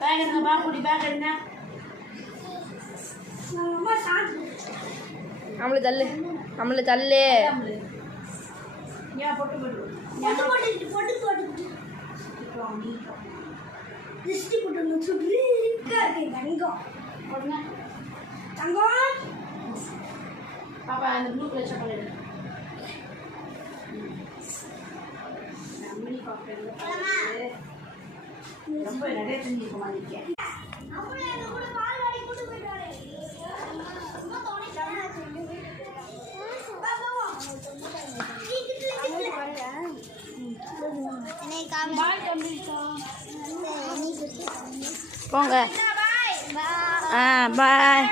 Back எடுங்க பாப்புடி back எடுங்க நம்மள தள்ளு நம்மள தள்ளு ஏன் போட்டு திருஷ்டி போட்டு சுற்றிக்கா இருக்கேன் தங்கம் போடுங்க தங்கம் பாப்பா அந்த ப்ளூ கலர் செப்பல் எடுங்க அம்மனி பாப்பேன் ரொம்ப நிறைய தண்ணி இருக்க மாதிரி போங்க. பாய்.